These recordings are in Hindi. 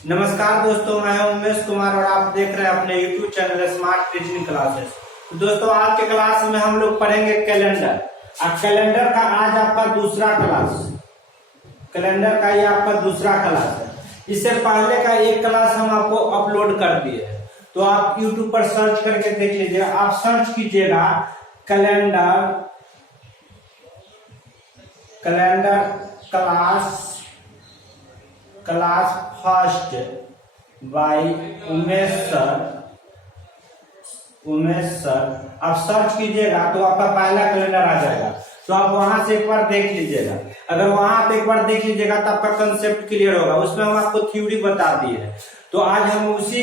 नमस्कार दोस्तों, मैं हूं उमेश कुमार और आप देख रहे हैं अपने YouTube channel smart teaching classes. तो दोस्तों, आज के क्लास में हम लोग पढ़ेंगे कैलेंडर। कैलेंडर का आज आपका दूसरा क्लास, कैलेंडर का ये आपका दूसरा क्लास है। इससे पहले का एक क्लास हम आपको अपलोड कर दिए हैं, तो आप YouTube पर सर्च करके देख लीजिए। आप सर्च कीजिएगा calendar class first by Umesh sir आप सर्च कीजिएगा तो आपका पहला कैलेंडर आ जाएगा। तो आप वहां से एक बार देख लीजिएगा। अगर वहां आप एक बार देख लीजिएगा तो आपका कंसेप्ट क्लियर होगा। उसमें हम आपको थ्योरी बता दिए है, तो आज हम उसी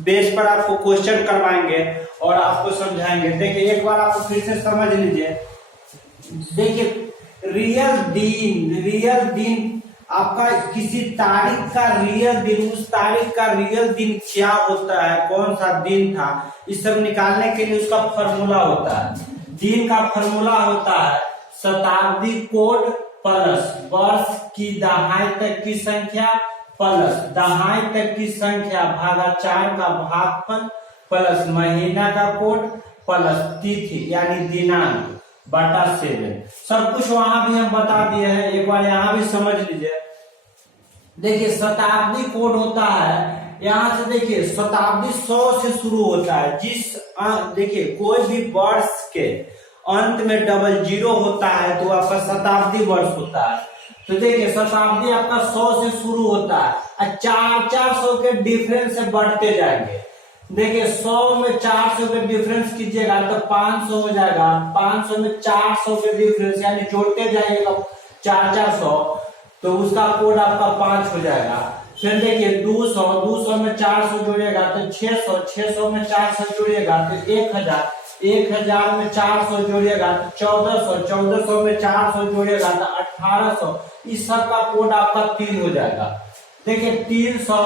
बेस पर आपको क्वेश्चन करवाएंगे और आपको समझाएंगे। देखिए, एक बार आप फिर से समझ लीजिए। देखिए, रियल दिन आपका किसी तारीख का रियल दिन, उस तारीख का रियल दिन क्या होता है, कौन सा दिन था, इस सब निकालने के लिए उसका फॉर्मूला होता है। दिन का फॉर्मूला होता है शताब्दी कोड प्लस वर्ष की दहाई तक की संख्या प्लस दहाई तक की संख्या भागा 4 का भागफल प्लस महीना का कोड प्लस तिथि यानी दिनांक बटा 7। सब कुछ वहां भी हम बता दिए हैं, एक बार यहाँ भी समझ लीजिए। देखिए, शताब्दी कोड होता है, यहाँ से देखिए शताब्दी 100 से शुरू होता है। देखिए, कोई भी वर्ष के अंत में 00 होता है तो आपका शताब्दी वर्ष होता है। तो देखिए, शताब्दी आपका 100 से शुरू होता है और 400 के डिफरेंस से बढ़ते जाएंगे। देखिए, 100 में 400 के डिफरेंस कीजिएगा तो 500 हो जाएगा। 500 में 400 के डिफरेंस यानी जोड़ते जाइएगा 400, तो उसका कोड आपका 5 हो जाएगा। फिर देखिए 200 में 400 जोड़िएगा तो 600 में 400 जोड़िएगा तो 1000 में 400 जोड़िएगा तो 1400 में 400 जोड़िएगा तो 1800। इस सब का कोड आपका 3 हो जाएगा। देखिए 300,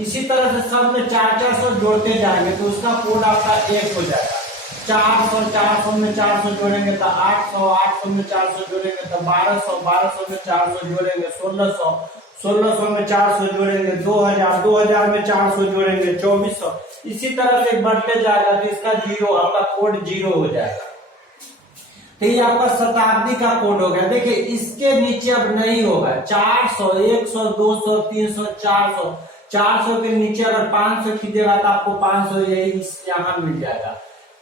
इसी तरह से सब में 400 जोड़ते जाएंगे तो उसका कोड आपका 1 हो जाएगा। 400 में 400 जोड़ेंगे तो 800 में 400 जोड़ेंगे तो 1200 में 400 जोड़ेंगे 1600 में 400 जोड़ेंगे 2000 में 400 जोड़ेंगे 2400। इसी तरह से बढ़ते जाएगा तो इसका आपका कोड 0 हो जाएगा। तो ये आपका शताब्दी का कोड हो गया। देखिए, इसके नीचे अब नहीं होगा। 400, 100, 200, 300, 400 के नीचे अगर 500 कीजिएगा तो आपको 500 यही यहाँ मिल जाएगा।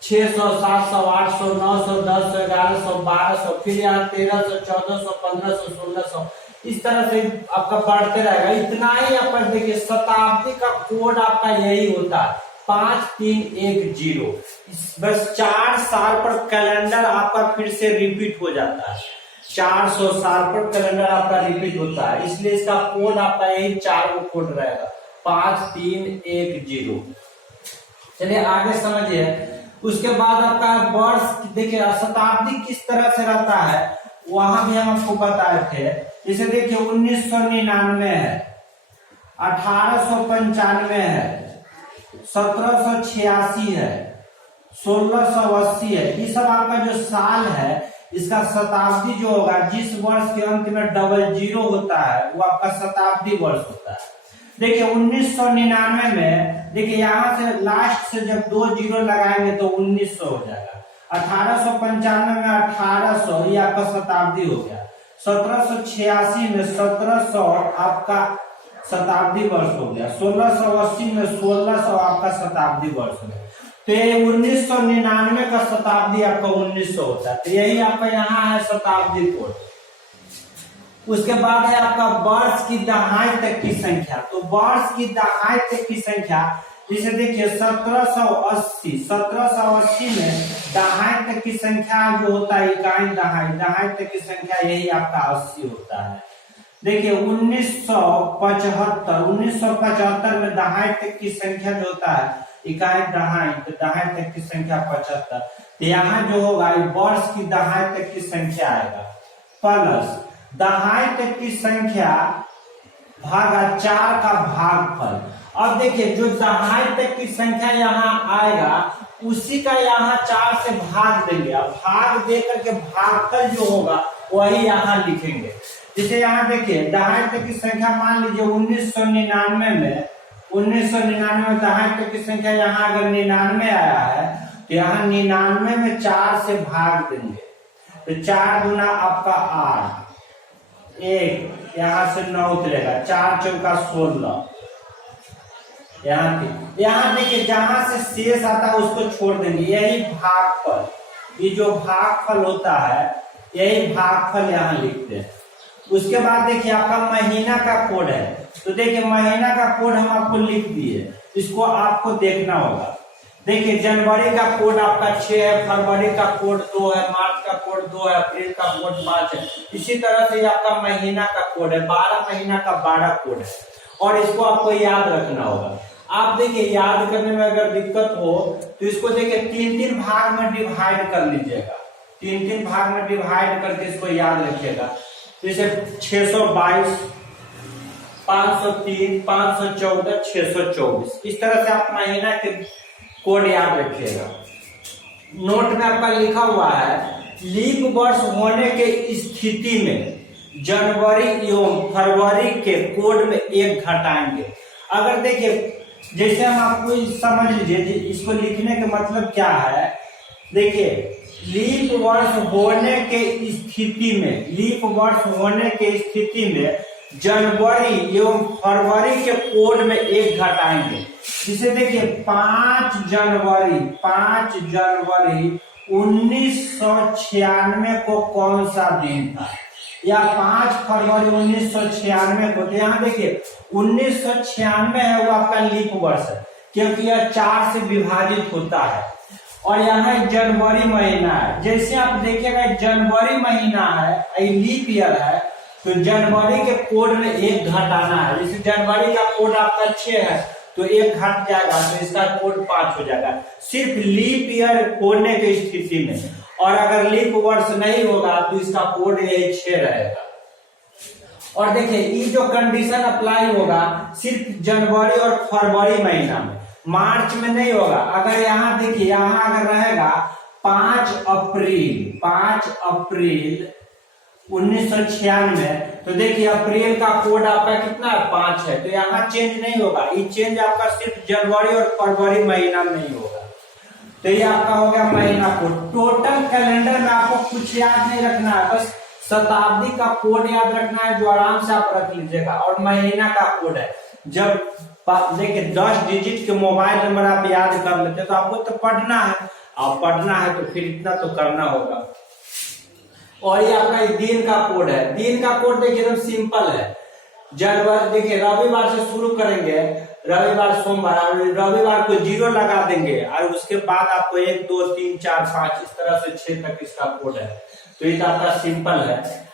600, 700, 800, 900, 1000, 1100, 1200, फिर यहाँ 1300, 1400, 1500, 1600। इस तरह से आपका बढ़ते रहेगा। इतना ही आपका देखिए शताब्दी का कोड आपका यही होता है 5310। बस 4 साल पर कैलेंडर आपका फिर से रिपीट हो जाता है। 400 साल पर कैलेंडर आपका रिपीट होता है, इसलिए इसका कोड आपका यही 4 कोड रहेगा 5310। चलिए आगे समझिए। उसके बाद आपका वर्ष, देखिए शताब्दी किस तरह से रहता है वहां भी हम आपको बताए थे। जैसे देखिए 1999 है, 1895 है, 1786 है, 1680 है। ये सब आपका जो साल है, इसका शताब्दी जो होगा, जिस वर्ष के अंत में 00 होता है वो आपका शताब्दी वर्ष होता है। देखिए 1999 में, देखिए यहाँ से लास्ट से जब 2 जीरो लगाएंगे तो 1900 हो जाएगा। 1895 में 1800, ये आपका शताब्दी हो गया। 1786 में 1700 आपका शताब्दी वर्ष हो गया। 1680 में 1600 आपका शताब्दी वर्ष हो गया। तो ये 1999 का शताब्दी आपका 1900 होता है। तो यही आपका यहाँ है शताब्दी कोड। उसके बाद है आपका वर्ष की दहाई तक की संख्या। तो वर्ष की दहाई तक की संख्या, जैसे देखिए 1780 में दहाई तक की संख्या जो होता है, इकाई दहाई तक की संख्या यही आपका 80 होता है। देखिए 1975 में दहाई तक की संख्या जो होता है, इकाई दहाई, तो दहाई तक की संख्या 75। तो यहाँ जो होगा वर्ष की दहाई तक की संख्या आएगा प्लस दहाई तक की संख्या भागा 4 का भागफल। अब देखिए जो दहाई तक की संख्या यहाँ आएगा उसी का यहाँ 4 से भाग देंगे। अब भाग दे करके भागफल जो होगा वही यहाँ लिखेंगे। जैसे यहाँ देखिए दहाई तक की संख्या मान लीजिए 1999 में 1999 दहाई की संख्या यहाँ अगर 99 आया है तो यहाँ 99 में 4 से भाग देंगे तो 4 गुना आपका 8, 1 यहाँ से 9 उतरेगा, 4 चौका 16। यहाँ देखिए जहां से शेष आता है उसको छोड़ देंगे, यही भागफल, ये जो भागफल होता है यही भागफल यहाँ लिखते हैं। उसके बाद देखिए आपका महीना का कोड है, तो देखिए महीना का कोड हम आपको लिख दिए, इसको आपको देखना होगा। देखिए जनवरी का कोड आपका 6 है, फरवरी का कोड 2 है, मार्च का कोड 2 है, अप्रैल का कोड 5 है। इसी तरह से आपका महीना का कोड है, 12 महीना का 12 कोड है, और इसको आपको याद रखना होगा। आप देखिए याद करने में अगर दिक्कत हो तो इसको देखिए 3-3 भाग में डिवाइड कर लीजिएगा, 3-3 भाग में डिवाइड करके इसको याद रखिएगा। जैसे 622, 503, 514, 624, इस तरह से आप महीना के कोड याद रखिएगा। नोट में आपका लिखा हुआ है लीप वर्ष होने के स्थिति में जनवरी एवं फरवरी के कोड में 1 घटाएंगे। अगर देखिए जैसे हम आपको समझ लीजिए इसको लिखने का मतलब क्या है। देखिए लीप वर्ष होने के स्थिति में, लीप वर्ष होने के स्थिति में जनवरी एवं फरवरी के कोड में 1 घटाएंगे। जिसे देखिए 5 जनवरी 1996 को कौन सा दिन था, या 5 फरवरी 1996 को, तो यहाँ देखिए 1996 है वो आपका लीप वर्ष है, क्योंकि यह 4 से विभाजित होता है। और यहाँ जनवरी महीना है, जैसे आप देखिएगा जनवरी महीना है, लीप ईयर है, तो जनवरी के कोड में 1 घटाना है। जैसे जनवरी का कोड आपका 6 है तो 1 घट जाएगा तो इसका कोड 5 हो जाएगा, सिर्फ लीप ईयर होने की स्थिति में। और अगर लीप वर्ष नहीं होगा तो इसका कोड यही 6 रहेगा। और देखिए ये जो कंडीशन अप्लाई होगा सिर्फ जनवरी और फरवरी महीना में, मार्च में नहीं होगा। अगर यहाँ देखिए यहाँ अगर रहेगा 5 अप्रैल 1996, तो देखिए अप्रैल का कोड आपका कितना है, 5 है, तो यहाँ चेंज नहीं होगा। ये चेंज आपका सिर्फ जनवरी और फरवरी महीना में ही होगा। तो ये आपका हो गया महीना कोड। टोटल कैलेंडर में आपको कुछ याद नहीं रखना है, बस शताब्दी का कोड याद रखना है, जो आराम से आप रख लीजिएगा। और महीना का कोड है, जब देखिए 10 डिजिट के मोबाइल नंबर आप याद कर लेते तो आपको तो पढ़ना है, आप पढ़ना है तो फिर इतना तो करना होगा। और ये आपका दिन का कोड है, दिन का कोड देखिए एकदम सिंपल है। जनवरी देखिए रविवार से शुरू करेंगे, रविवार सोमवार, रविवार को 0 लगा देंगे और उसके बाद आपको 1 2 3 4 5 इस तरह से 6 तक इसका कोड है। तो ये आपका सिंपल है।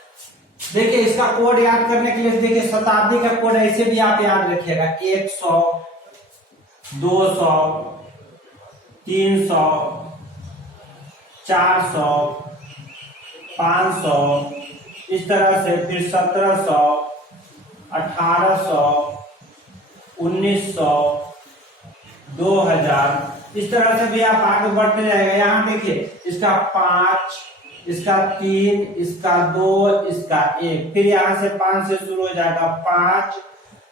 देखिए इसका कोड याद करने के लिए देखिए शताब्दी का कोड ऐसे भी आप याद रखिएगा, 100, 200, 300, 400, 500, इस तरह से, फिर 1700, 1800, 1900, 2000, इस तरह से भी आप आगे बढ़ते जाएगा। यहाँ देखिए इसका 5, इसका 3, इसका 2, इसका 1, फिर यहाँ से 5 से शुरू हो जाएगा 5,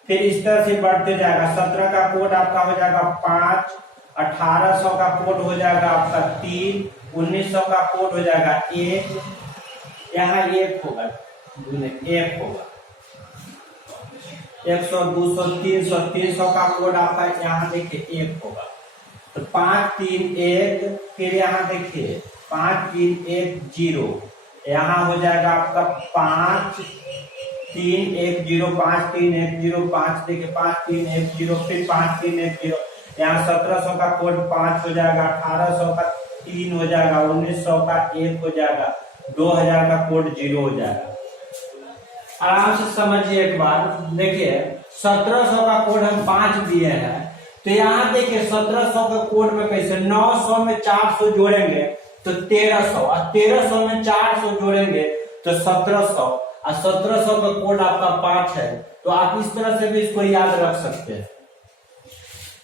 फिर इस तरह से बढ़ते जाएगा। 17 का कोड आपका हो जाएगा 5, 1800 का कोड हो जाएगा आपका 3, 1900 का कोड हो जाएगा 1, यहाँ 1 होगा, 1 होगा, 100, 200, 300, 300 का कोड आपका यहाँ देखिए 1 होगा। तो 5 3 1, फिर यहाँ देखिए 5 3 1 0, यहाँ हो जाएगा आपका 5 3 1 0, 5 3 1 0, 5 देखिए 5 3 1 0, फिर 5 3 1 0, यहाँ 1700 का कोड 5 हो जाएगा, 1800 का 3 हो जाएगा, 1900 का 1 हो जाएगा, 2000 का कोड 0 हो जाएगा। आराम से समझिए एक बार। देखिए 1700 का कोड हम 5 दिए हैं, तो यहाँ देखिए 1700 का कोड में कैसे 900 में 400 जोड़ेंगे तो 1300, और 1300 में 400 जोड़ेंगे तो 1700, और 1700 का कोड आपका 5 है। तो आप इस तरह से भी इसको याद रख सकते हैं।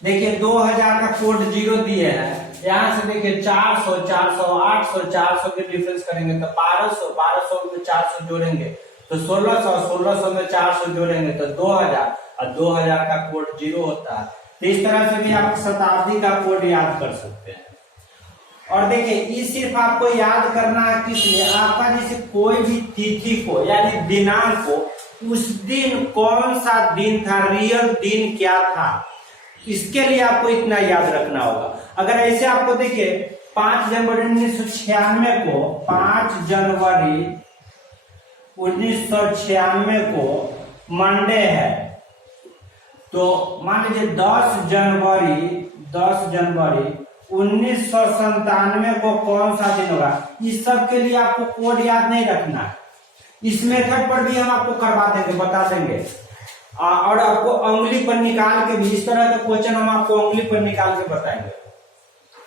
देखिए 2000 का कोड 0 दिए हैं, यहाँ से देखिए 400 400 800 400 के डिफरेंस करेंगे तो 1200 में 400 जोड़ेंगे तो 1600 में 400 जोड़ेंगे तो 2000, और 2000 का कोड 0 होता है। तो इस तरह से भी आप शताब्दी का कोड याद कर सकते हैं। और देखिए ये सिर्फ आपको याद करना है किस लिए, आपका जैसे कोई भी तिथि को यानी दिनांक को, उस दिन कौन सा दिन था, रियल दिन क्या था, इसके लिए आपको इतना याद रखना होगा। अगर ऐसे आपको देखिए 5 जनवरी 1996 को 5 जनवरी 1996 को मंडे है, तो मान लीजिए 10 जनवरी 1997 को कौन सा दिन होगा, इस सब के लिए आपको कोड याद नहीं रखना है। इस मेथड पर भी हम आपको करवा देंगे, बता देंगे, और आपको उंगली पर निकाल के भी, इस तरह का क्वेश्चन हम आपको उंगली पर निकाल के बताएंगे।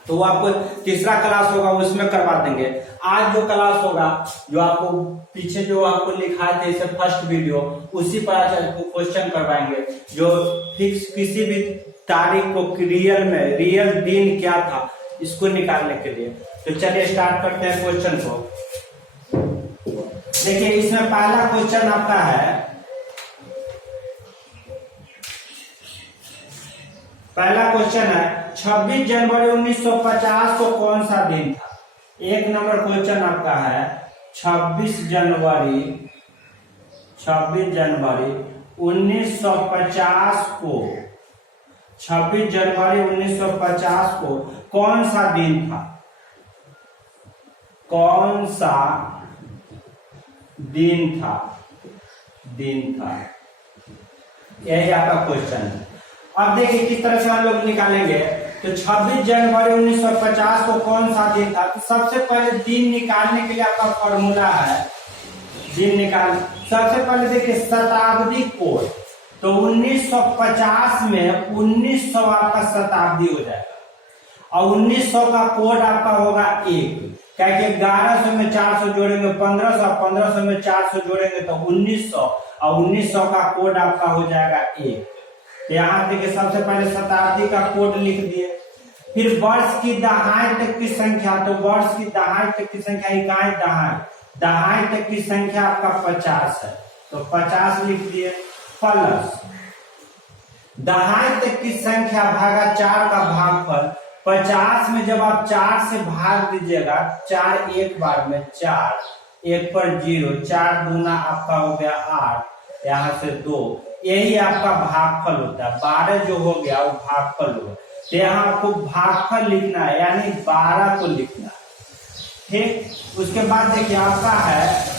तो वो आपको तीसरा क्लास होगा उसमें करवा देंगे। आज जो क्लास होगा, जो आपको पीछे जो आपको लिखा थे इसे फर्स्ट वीडियो, उसी पर आज आपको क्वेश्चन करवाएंगे, जो फिक्स किसी भी तारीख को रियल दिन क्या था इसको निकालने के लिए। तो चलिए स्टार्ट करते हैं क्वेश्चन को। देखिए इसमें पहला क्वेश्चन आपका है, पहला क्वेश्चन है 26 जनवरी 1950 को कौन सा दिन था। एक नंबर क्वेश्चन आपका है 26 जनवरी 1950 को, 26 जनवरी 1950 को कौन सा दिन था, कौन सा दिन था, यही आपका क्वेश्चन है। अब देखिए किस तरह से हम लोग निकालेंगे। तो 26 जनवरी 1950 को कौन सा दिन था, तो सबसे पहले दिन निकालने के लिए आपका फॉर्मूला है, सबसे पहले देखिए शताब्दी कोड, तो 1950 में 1900 आपका शताब्दी हो जाएगा, और 1900 का कोड आपका होगा 1, क्या कि 1100 में 400 जोड़ेंगे 1500, 1500 में 400 जोड़ेंगे तो 1900, और 1900 का कोड आपका हो जाएगा 1। यहाँ देखिए सबसे पहले शताब्दी का कोड लिख दिए। फिर वर्ष की दहाई तक की संख्या, तो वर्ष की दहाई तक की संख्या इकाई दहाई तक की संख्या आपका 50 है, तो 50 लिख दिए, प्लस दहाई तक की संख्या भागा 4 का भागफल। 50 में जब आप 4 से भाग दीजिएगा, 4 एक बार में 4, 1 पर 0, 4 दूना आपका हो गया 8, यहाँ से 2, यही आपका भागफल होता है। 12 जो हो गया वो भागफल होगा, तो यहाँ आपको भागफल लिखना है, यानी 12 को लिखना है। ठीक, उसके बाद देखिए आपका है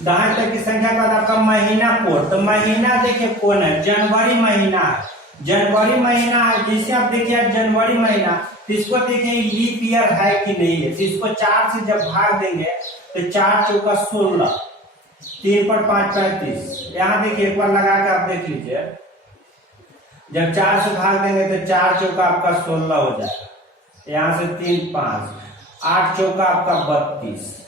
दहाई तक की संख्या के बाद आपका महीना कोड, तो महीना देखिए कौन है, जनवरी महीना है, जनवरी महीना है। जैसे आप देखिए जनवरी महीना, तो इसको देखिए लीप ईयर है कि नहीं है, तो इसको 4 से जब भाग देंगे तो 4 चौका 16, 3 पर 5 35। यहाँ देखिए एक बार लगा के आप देख लीजिए, जब 4 से भाग देंगे तो 4 चौका आपका 16 हो जाएगा, यहाँ से 3 5, 8 चौका आपका 32,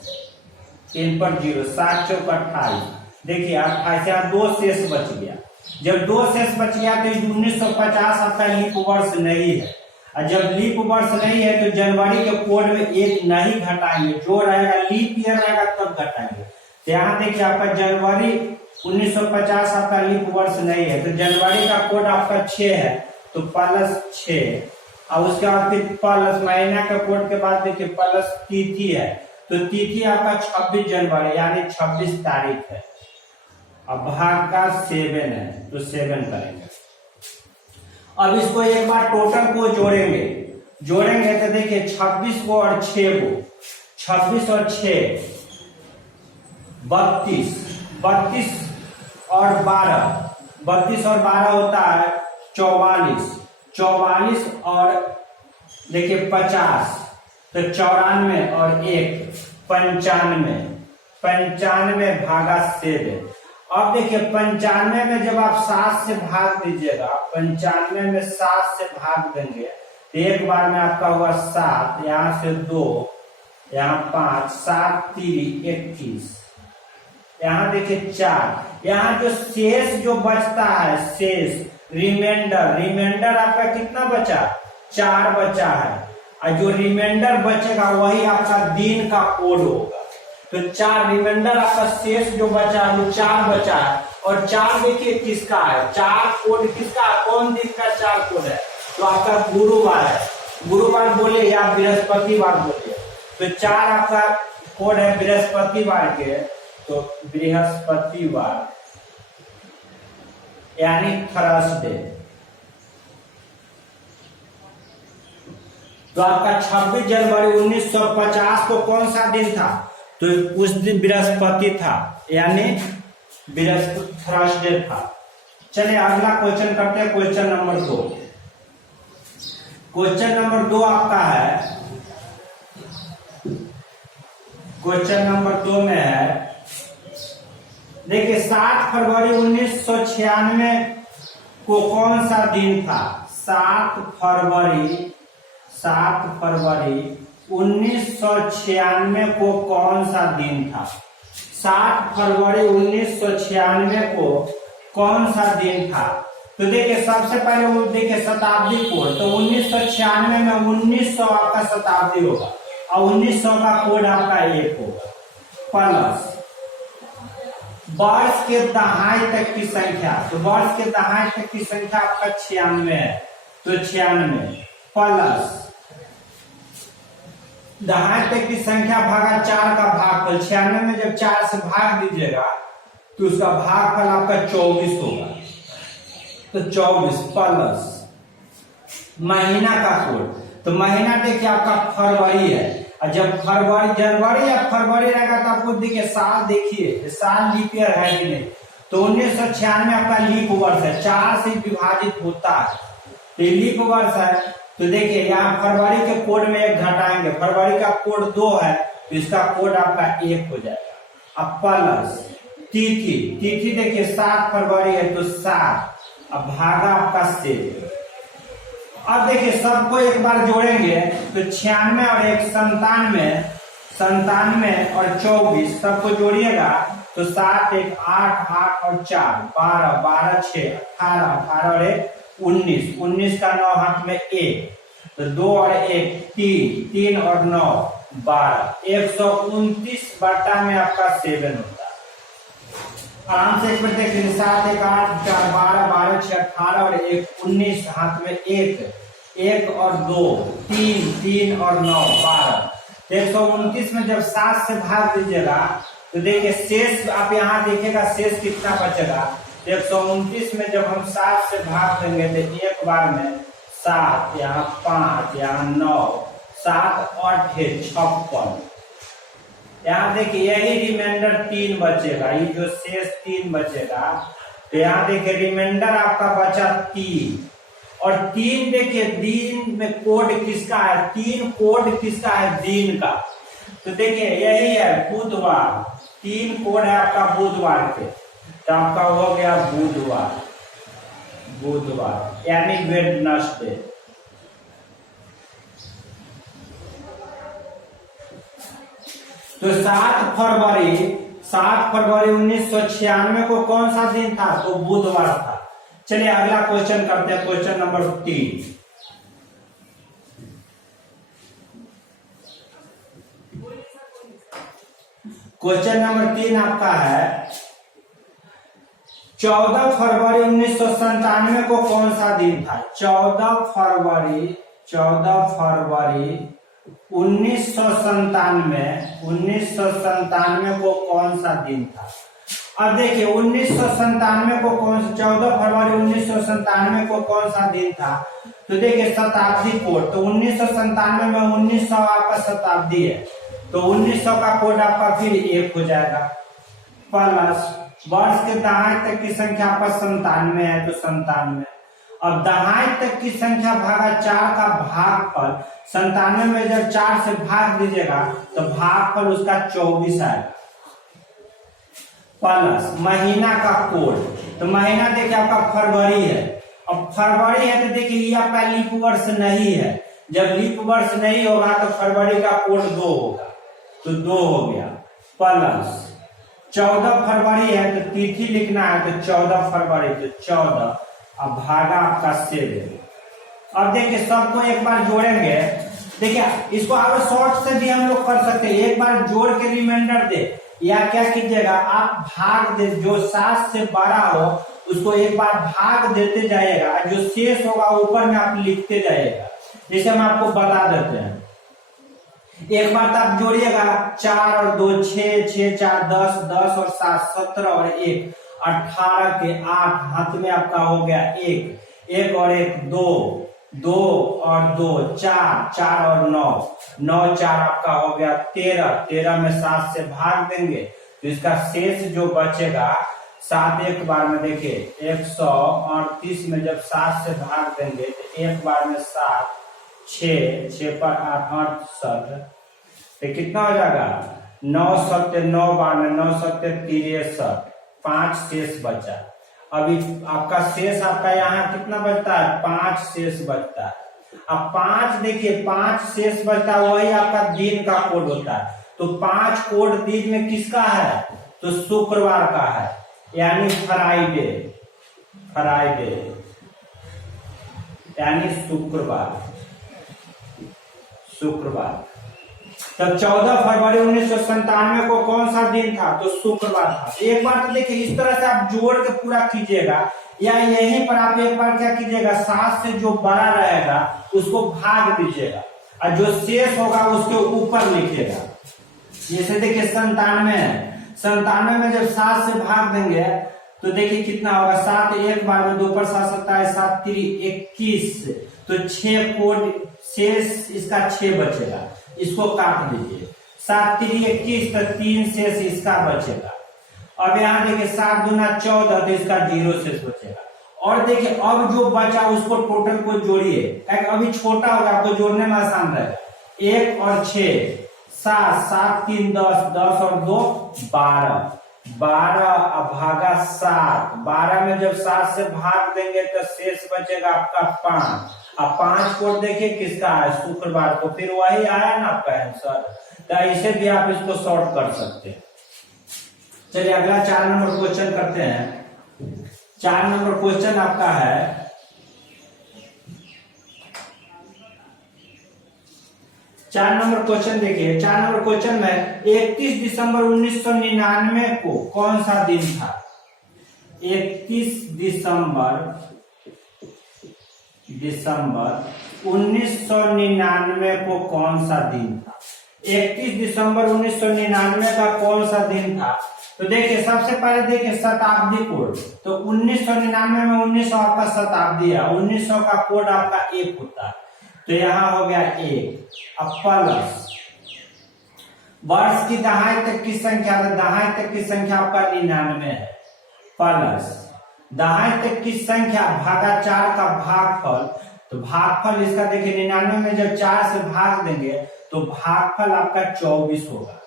3 पर 0, 7 चौका 28। देखिए 28, यहाँ 2 शेष बच गया। जब 2 शेष बच गया तो 1950 आपका लीप वर्ष नहीं है, और जब लीप वर्ष नहीं है तो जनवरी के कोड में 1 नहीं घटाएंगे, जो रहेगा लीप ईयर रहेगा तब घटाएंगे। तो यहाँ देखिए आपका जनवरी 1950 आपका लीप वर्ष नहीं है, तो जनवरी का कोड आपका 6 है, तो +6, और उसके बाद फिर प्लस महीना के कोड के बाद देखिए प्लस तिथि है, तो तिथि आपका 26 जनवरी यानी 26 तारीख है। अब भाग का 7 है, तो 7 करेंगे। अब इसको एक बार टोटल को जोड़ेंगे तो देखिए 26 को और 6 को, 26 और 6 32, 32 और 12 होता है 44, 44 और देखिए 50, तो 94 और 1 95, 95 भागा 7। अब देखिए 95 में जब आप 7 से भाग दीजिएगा, 95 में 7 से भाग देंगे तो एक बार में आपका हुआ 7, यहाँ से 2, यहाँ 5, 7 3 21, यहाँ देखिए 4, यहाँ जो शेष जो बचता है, शेष रिमाइंडर आपका कितना बचा, 4 बचा है, और जो रिमाइंडर बचेगा वही आपका दिन का कोड होगा। तो 4 रिमाइंडर आपका शेष जो बचा है वो 4 बचा है। और 4 देखिए किसका है, 4 कोड किसका है, कौन दिन का 4 कोड है, तो आपका गुरुवार है। गुरुवार बोले या बृहस्पतिवार बोले, तो 4 आपका कोड है बृहस्पतिवार के, तो बृहस्पतिवार यानी थर्सडे। तो आपका 26 जनवरी 1950 को कौन सा दिन था, तो उस दिन बृहस्पति था, यानी बृहस्पति थर्सडे था। चलिए अगला क्वेश्चन करते हैं, क्वेश्चन नंबर 2। क्वेश्चन नंबर 2 आपका है, क्वेश्चन नंबर 2 में है, देखिए 7 फरवरी 1996 को कौन सा दिन था, 7 फरवरी 1996 को कौन सा दिन था, 7 फरवरी 1996 को कौन सा दिन था। तो देखिए सबसे पहले वो देखिए शताब्दी कोड, तो 1996 में 1900 आपका शताब्दी होगा और 1900 का कोड आपका 1 होगा, प्लस वर्ष के दहाई तक की संख्या, तो वर्ष के दहाई तक की संख्या आपका 96 है, तो 96 प्लस दहाई तक की संख्या भागा 4 का भागफल। 96 में जब 4 से भाग दीजिएगा तो उसका भागफल आपका 24 होगा, तो 24 प्लस महीना का कोड, तो महीना देखिए आपका फरवरी है, और जब फरवरी जनवरी या फरवरी रहेगा तो आपको देखिए साल, देखिए साल लीप ईयर है कि नहीं, तो 1996 आपका लीप वर्ष है, 4 से विभाजित होता है, तो लीप वर्ष है। तो देखिए यहाँ फरवरी के कोड में 1 घटाएंगे, फरवरी का कोड 2 है तो इसका कोड आपका 1 हो जाएगा। अब प्लस तिथि, तिथि देखिए 7 फरवरी है तो 7, अब भागा आपका 6। अब देखिए सबको एक बार जोड़ेंगे तो 96 और 1 97, 97 और 24 सबको जोड़िएगा तो 7 1 8 8 और 4 12 12 6 18 18 और 1 19, 19 का 9 हाथ में 1, तो 2 और 1 3, 3 और 9 12, 129 बटा में आपका 7 होता है। आराम से एक बार देख लीजिए, 7 1 8 4 12 12 6 18 और 1 19, हाथ में 1 1 और 2 3 3 और 9 12, 129 में जब 7 से भाग दीजिएगा तो देखिए शेष आप यहाँ देखिएगा शेष कितना बचेगा। 129 में जब हम 7 से भाग देंगे तो एक बार में 7, यहाँ 5, यहाँ 9, 7 8 56, यहाँ देखिए यही रिमाइंडर 3 बचेगा, ये जो शेष 3 बचेगा, तो यहाँ देखिए रिमाइंडर आपका बचा 3, और 3 देखिए दिन में कोड किसका है, 3 कोड किसका है, दिन का, तो देखिए यही है बुधवार, 3 कोड है आपका बुधवार के, तो आपका हो गया बुधवार, बुधवार यानी वेडनेसडे। तो 7 फरवरी 1996 को कौन सा दिन था, तो बुधवार था। चलिए अगला क्वेश्चन करते हैं, क्वेश्चन नंबर 3। क्वेश्चन नंबर 3 आपका है, 14 फरवरी 1997 को कौन सा दिन था, 14 फरवरी 1997 को कौन सा दिन था। अब देखिए 1997 को कौन, 14 फरवरी 1997 को कौन सा दिन था, तो देखिए शताब्दी कोड, तो 1997 में 1900 आपका शताब्दी है, तो 1900 का कोड आपका फिर 1 हो जाएगा, प्लस वर्ष के दहाई तक की संख्या आपका 97 है, तो 97, अब दहाई तक की संख्या भागा 4 का भागफल, 97 में जब 4 से भाग दीजिएगा तो भागफल उसका 24 आएगा, प्लस महीना का कोड, तो महीना देखिए आपका फरवरी है, अब फरवरी है तो देखिए ये आपका लीप वर्ष नहीं है, जब लीप वर्ष नहीं होगा तो फरवरी का कोड 2 होगा, तो 2 हो गया, प्लस 14 फरवरी है तो तिथि लिखना है तो 14 फरवरी, तो 14, अब भागा आपका 7। अब देखिए सबको एक बार जोड़ेंगे, देखिए इसको आप शॉर्ट से भी हम लोग कर सकते हैं, एक बार जोड़ के रिमाइंडर दे, या क्या कीजिएगा आप भाग दे, जो 7 से 12 हो उसको एक बार भाग देते जाइएगा, जो शेष होगा ऊपर में आप लिखते जाइएगा। जैसे हम आपको बता देते हैं, एक बार तो आप जोड़िएगा 4 और 2 6, 6 4 10, 10 और 7 17 और 1 18 के 8, हाथ में आपका हो गया 1, 1 और 1 2, 2 और 2 4, 4 और 9, 9 4 आपका हो गया 13, 13 में 7 से भाग देंगे तो इसका शेष जो बचेगा 7 एक बार में देखिए 138 में जब 7 से भाग देंगे तो एक बार में 7, 6, 6 पर 8, 8 तो कितना हो जाएगा 9 7 9 बार में 9 7 63, 5 शेष बचा। अभी आपका शेष आपका यहाँ कितना बचता है 5 शेष बचता है। अब 5 देखिए 5 शेष बचता है, वही आपका दिन का कोड होता है। तो 5 कोड दिन में किसका है तो शुक्रवार का है, यानी फ्राइडे, फ्राइडे यानी शुक्रवार, शुक्रवार। तब 14 फरवरी 1997 को कौन सा दिन था तो शुक्रवार था। एक बार तो देखिए इस तरह से आप जोड़ के पूरा कीजिएगा, या यहीं पर आप एक बार क्या कीजिएगा 7 से जो बड़ा रहेगा उसको भाग दीजिएगा और जो शेष होगा उसके ऊपर लिखिएगा। जैसे देखिए 97 में जब 7 से भाग देंगे तो देखिए कितना होगा 7 एक बार में 2 पर 7 27, 7 3 21, तो 6 कोड शेष इसका 6 बचेगा, इसको काट दीजिए 7 3 21 तो 3 शेष इसका बचेगा। अब यहाँ देखिए 7 दूना 14 तो इसका 0 शेष बचेगा। और देखिए अब जो बचा उसको टोटल को जोड़िए, अभी छोटा होगा आपको जोड़ने में आसान रहेगा। 1 और 6 7, 7 3 10, 10 और 2 12, 12 भागा 7, 12 में जब 7 से भाग देंगे तो शेष बचेगा आपका 5। अब 5 कोड देखिए किसका है शुक्रवार को, फिर वही आया ना आपका आंसर। तो ऐसे भी आप इसको सॉर्ट कर सकते हैं। चलिए अगला 4 नंबर क्वेश्चन करते हैं। 4 नंबर क्वेश्चन आपका है 4 नंबर क्वेश्चन देखिए। 4 नंबर क्वेश्चन में 31 दिसंबर 1999 को कौन सा दिन था। 31 दिसंबर 1999 को कौन सा दिन था। 31 दिसंबर 1999 का कौन सा दिन था। तो देखिए सबसे पहले देखिए शताब्दी कोड, तो 1999 में 1900 आपका शताब्दी है, 1900 का कोड आपका 1 होता है, तो यहाँ हो गया 1। अब प्लस वर्ष की दहाई तक की संख्या, तो दहाई तक की संख्या आपका 99 है, प्लस दहाई तक की संख्या भागा 4 का भागफल, तो भागफल इसका देखिए 99 में जब 4 से भाग देंगे तो भागफल आपका 24 होगा।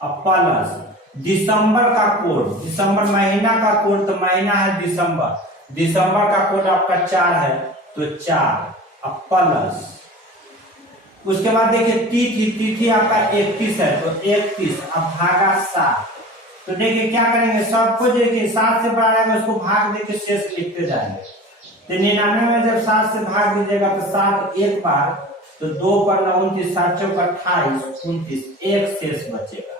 अब प्लस दिसंबर का कोड, दिसंबर महीना का कोड, तो महीना है दिसंबर, दिसंबर का कोड आपका 4 है तो 4। अब प्लस उसके बाद देखिए तिथि, तिथि आपका 31 है तो 31, अब भागा 7, तो देखिए क्या करेंगे सबको देखिए 7 से बढ़ाएगा उसको भाग देके शेष लिखते जाएंगे। तो 99 में जब 7 से भाग दीजिएगा तो 7 एक बार, तो 2 पर 29, 7 चौक 28, 29, 1 शेष बचेगा।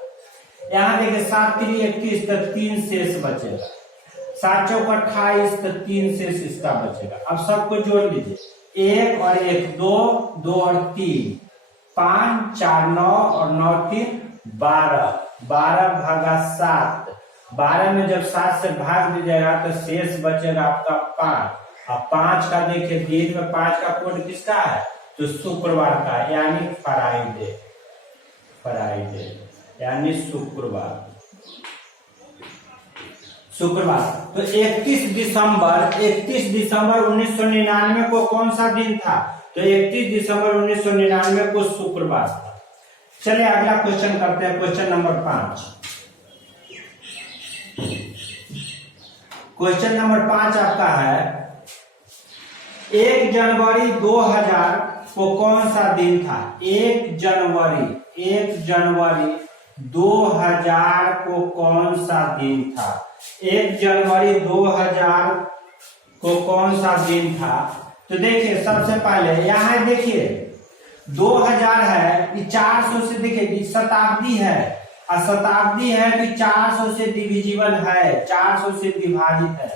यहाँ देखिए 7 3 21 तो 3 शेष बचेगा, 7 चौक 28 तो 3 शेष इसका बचेगा। अब सबको जोड़ लीजिए, 1 और 1 2, 2 और 3 5, 4 9 और 9 3 12, 12 भागा 7, 12 में जब 7 से भाग दीजिएगा तो शेष बचेगा आपका 5। अब 5 का देखिए दिन में 5 का कोड किसका है तो शुक्रवार का, यानी फ्राइडे, फ्राइडे यानी शुक्रवार, शुक्रवार। तो 31 दिसंबर 1999 को कौन सा दिन था तो 31 दिसंबर 1999 को शुक्रवार था। चलिए अगला क्वेश्चन करते हैं, क्वेश्चन नंबर 5। क्वेश्चन नंबर 5 आपका है 1 जनवरी 2000 को कौन सा दिन था। 1 जनवरी 2000 को कौन सा दिन था। 1 जनवरी 2000 को कौन सा दिन था। तो देखिए सबसे पहले यहाँ देखिए 2000 है, 400 से देखिए शताब्दी है, और शताब्दी है कि 400 से डिविजिबल है, 400 से विभाजित है,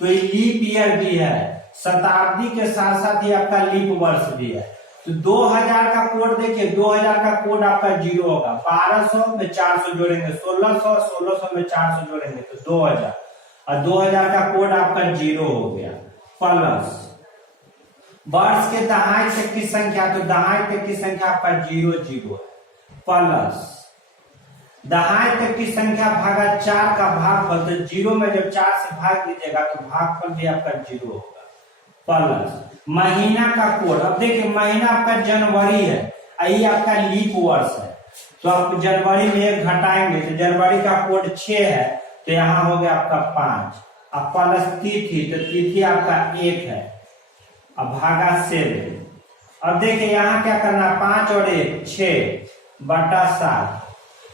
तो ये लीप ईयर भी है। शताब्दी के साथ साथ ही आपका लीप वर्ष भी है। तो 2000 का कोड देखिए, 2000 का कोड आपका 0 होगा, 1200 में 400 जोड़ेंगे 1600, 1600 में 400 जोड़ेंगे तो 2000, और 2000 का कोड आपका 0 हो गया। प्लस वर्ष के दहाई तक की संख्या, तो दहाई तक की संख्या आपका 0 0 है, प्लस दहाई तक की संख्या भागा 4 का भागफल, तो 0 में जब 4 से भाग दीजिएगा तो भागफल भी आपका 0 होगा। प्लस महीना का कोड, अब देखिए महीना आपका जनवरी है, यही आपका लीप वर्ष है, तो आप जनवरी में 1 घटाएंगे तो जनवरी का कोड 6 है, तो यहाँ हो गया आपका 5, अब प्लस तिथि, तो तिथि आपका 1 है, अब भागा 7। अब देखिए यहाँ क्या करना, 5 और 1 6 बटा 7।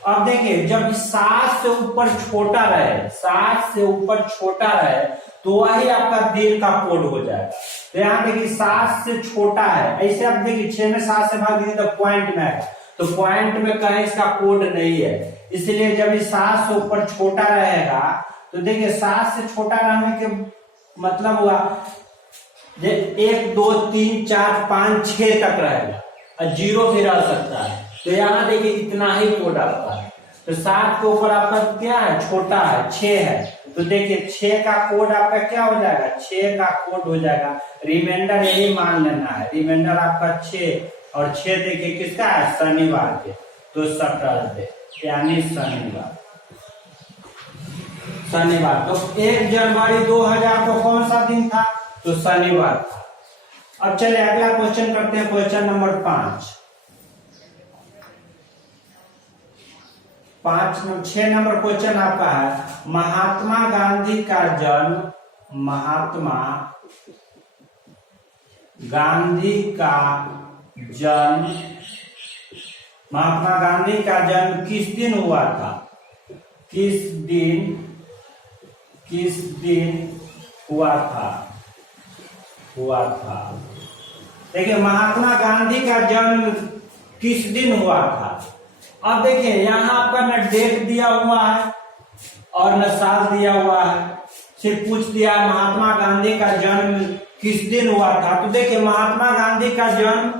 अब देखिए जब 7 से ऊपर छोटा रहे, 7 से ऊपर छोटा रहे तो वही आपका दिन का कोड हो जाएगा। तो यहाँ देखिए 7 से छोटा है, ऐसे आप देखिए 6 में 7 से भाग दीजिए तो पॉइंट में आएगा, तो पॉइंट में कहीं इसका कोड नहीं है, इसलिए जब 7 से ऊपर छोटा रहेगा तो देखिए 7 से छोटा रहने के मतलब हुआ 1 2 3 4 5 6 तक रहेगा, और 0 भी रह सकता है। तो यहाँ देखिए इतना ही कोड आपका है, तो 7 के ऊपर आपका क्या है, छोटा है 6 है, तो देखिए 6 का कोड आपका क्या हो जाएगा, 6 का कोड हो जाएगा, रिमाइंडर यही मान लेना है, रिमाइंडर आपका 6, और 6 देखिए किसका है, शनिवार के, तो सैटरडे यानी शनिवार। शनिवार तो 1 जनवरी 2000 को कौन सा दिन था, तो शनिवार था। अब चलिए अगला क्वेश्चन करते हैं, क्वेश्चन नंबर 5। 6 नंबर क्वेश्चन आपका है, महात्मा गांधी का जन्म, महात्मा गांधी का जन्म, महात्मा गांधी का जन्म किस दिन हुआ था, किस दिन हुआ था। देखिए महात्मा गांधी का जन्म किस दिन हुआ था। अब देखिए यहाँ आपका न डेट दिया हुआ है और न साल दिया हुआ है, सिर्फ पूछ दिया महात्मा गांधी का जन्म किस दिन हुआ था। तो देखिए महात्मा गांधी का जन्म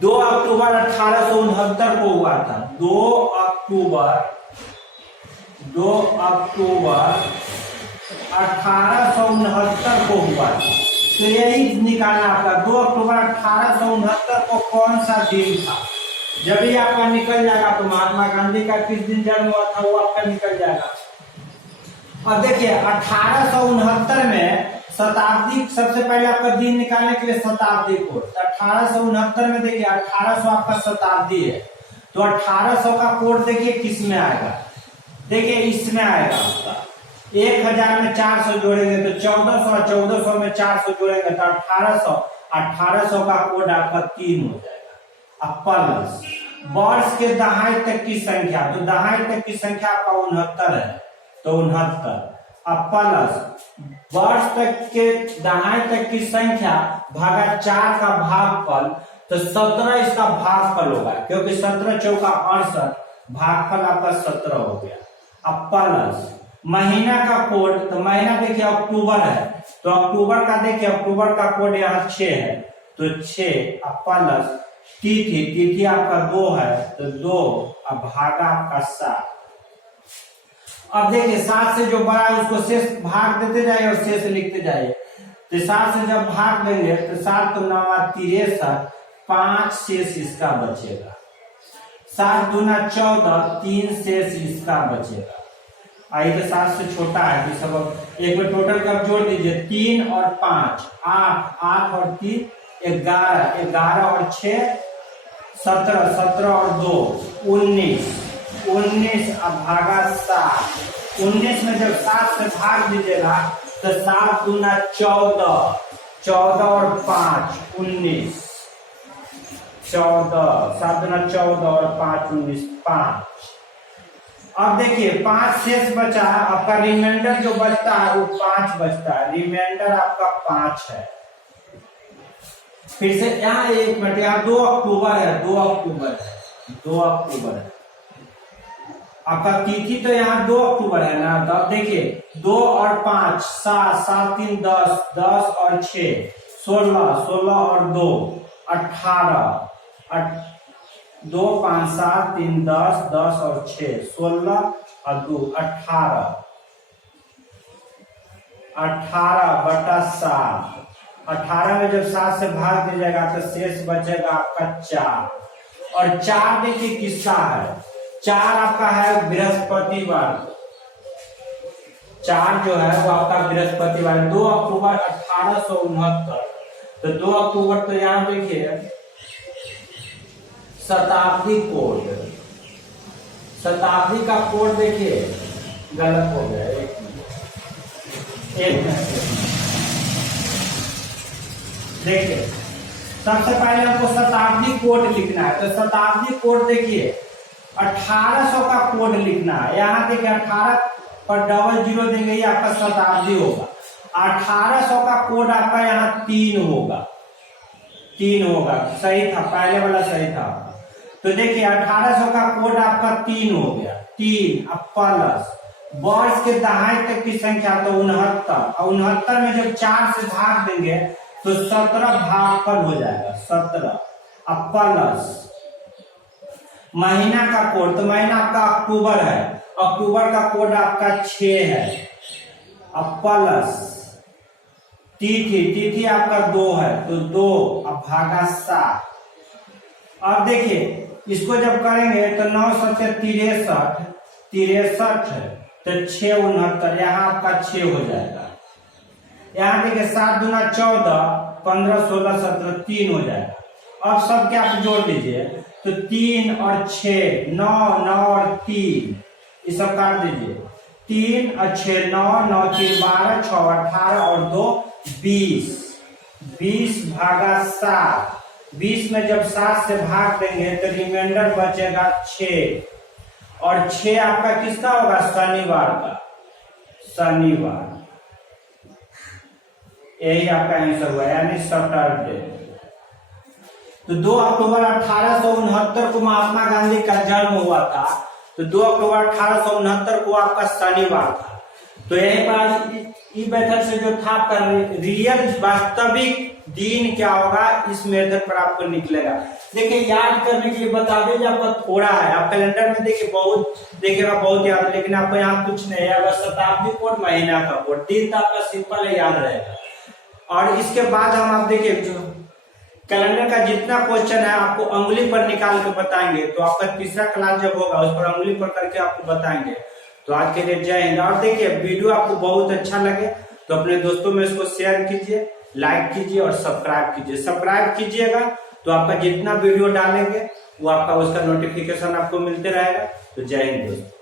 2 अक्टूबर 1869 को हुआ था, 2 अक्टूबर 1869 को हुआ था। तो यही निकालना आपका, 2 अक्टूबर 1869 को कौन सा दिन था। जब ही आपका निकल जाएगा तो महात्मा गांधी का किस दिन जन्म हुआ था वो आपका निकल जाएगा। और देखिए 1869 में शताब्दी, सबसे पहले आपका दिन निकालने के लिए शताब्दी कोड, 1869 में देखिए 1800 आपका शताब्दी है, तो 1800 का कोड देखिए किस में आएगा, देखिए इसमें आएगा आपका 1000 में 400 जोड़ेंगे तो 1400, 1400 में 400 जोड़ेंगे तो 1800, 1800 का कोड आपका 3 हो जाएगा। अब प्लस वर्ष के दहाई तक की संख्या, तो दहाई तक की संख्या आपका 69 है, तो 69। अब प्लस वर्ष तक के दहाई तक की संख्या भागा 4 का भागफल, तो 17 इसका भागफल होगा, क्योंकि 17 चौका 68, भागफल आपका 17 हो गया। अब प्लस महीना का कोड, तो महीना देखिए अक्टूबर है, तो अक्टूबर का देखिए अक्टूबर का कोड यहाँ 6 है, तो 6। अब प्लस तिथि आपका 2 है, तो 2, अब भागा आपका 7। अब देखिए 7 से जो बड़ा है उसको शेष भाग देते जाइए और शेष लिखते जाइए, तो 7 से जब भाग देंगे तो 7 तो 9 63, 5 शेष इसका बचेगा, 7 दूना 14, 3 शेष इसका बचेगा। आई तो 7 से छोटा है, तो सब एक में टोटल कब जोड़ दीजिए, 3 और 5 8, 8 और 3 11, 11 और 6 17, 17 और 2 19, 19 अब भागा 7, 19 में जब 7 से भाग दीजिएगा तो 7 दूना 14, 14 और 5 19, 14, 7 दूना 14 और 5 19, 5। अब देखिए 5 शेष बचा, आपका रिमाइंडर जो बचता है वो 5 बचता है, रिमाइंडर आपका 5 है। फिर से यहाँ 1 मिनट, यहाँ 2 अक्टूबर है, 2 अक्टूबर, 2 अक्टूबर है आपका तिथि। तो यहाँ 2 अक्टूबर है ना, तो अब देखिए 2 और 5 7, 7 3 10, 10 और 6 16, 16 और 2 18, 2 5 7 3 10, 10 और 6 16 और 2 18, 18/7। 18 में जब 7 से भाग दिया जाएगा तो शेष बचेगा आपका 4। और 4 देखिए किसका है, 4 आपका है बृहस्पतिवार। 4 जो है वो आपका बृहस्पतिवार, 2 अक्टूबर 1869। तो 2 अक्टूबर, तो यहाँ देखिए शताब्दी कोड, शताब्दी का कोड देखिए गलत हो गया, एक मिनट देखिए। सबसे पहले आपको शताब्दी कोड लिखना है, तो शताब्दी कोड देखिए 1800 का कोड लिखना है। यहाँ देखिए 18 पर 00 देंगे, ये आपका शताब्दी होगा। 1800 का कोड आपका यहाँ 3 होगा, 3 होगा, सही था, पहले वाला सही था। तो देखिए 1800 का कोड आपका 3 हो गया, 3 अब प्लस वर्ष के दहाई तक की संख्या तो 69, और 69 में जब 4 से भाग देंगे तो 17 भागफल हो जाएगा, 17 अब प्लस महीना का कोड, तो महीना आपका अक्टूबर है, अक्टूबर का कोड आपका 6 है, अब प्लस तिथि, तिथि आपका 2 है तो 2 अब भागा 7। अब देखिए इसको जब करेंगे तो 9 7 63, 63 है तो 6 69, यहाँ आपका 6 हो जाएगा। यहाँ देखिए 7 दूना 14, 15 16 17 3 हो जाएगा। अब सब क्या आप जोड़ दीजिए, तो 3 और 6 9, 9 और 3 ये सब काट दीजिए, 3 और 6 9, 9 3 12, 6 18 और 2 20, 20 भागा 7। 20 में जब 7 से भाग देंगे तो रिमाइंडर बचेगा 6, और 6 आपका किसका होगा, शनिवार का, शनिवार, यही आपका आंसर हुआ, यानी सैटरडे। तो 2 अक्टूबर 1869 को महात्मा गांधी का जन्म हुआ था, तो 2 अक्टूबर 1869 को आपका शनिवार था। तो यही पर इस मेथड से जो था आपका रियल वास्तविक दिन क्या होगा, इस मेथड पर आपको निकलेगा। देखिए याद करने के लिए बता दें, आपका थोड़ा है, आप कैलेंडर में देखिए बहुत देखिएगा, बहुत याद है, लेकिन आपको यहाँ कुछ नहीं है, बस शताब्दी कोड, महीना का कोड, दिन तो आपका सिंपल है, याद रहेगा। और इसके बाद हम आप देखिए जो कैलेंडर का जितना क्वेश्चन है आपको अंगुली पर निकाल के बताएंगे, तो आपका तीसरा क्लास जब होगा उस पर अंगुली पर करके आपको बताएंगे। तो आज के लिए जय हिंद। और देखिए वीडियो आपको बहुत अच्छा लगे तो अपने दोस्तों में इसको शेयर कीजिए, लाइक कीजिए और सब्सक्राइब कीजिए। सब्सक्राइब कीजिएगा तो आपका जितना वीडियो डालेंगे वो आपका उसका नोटिफिकेशन आपको मिलते रहेगा। तो जय हिंद दोस्तों।